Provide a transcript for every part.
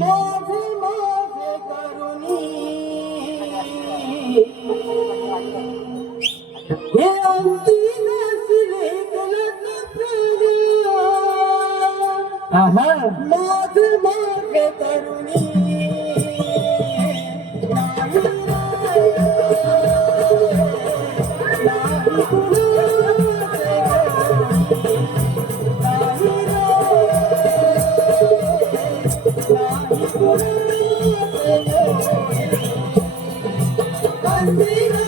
মাঝে মাঝে করুণী। মাঝে মাঝে করুণী। Thank you. Bandera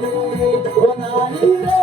Wanna hear?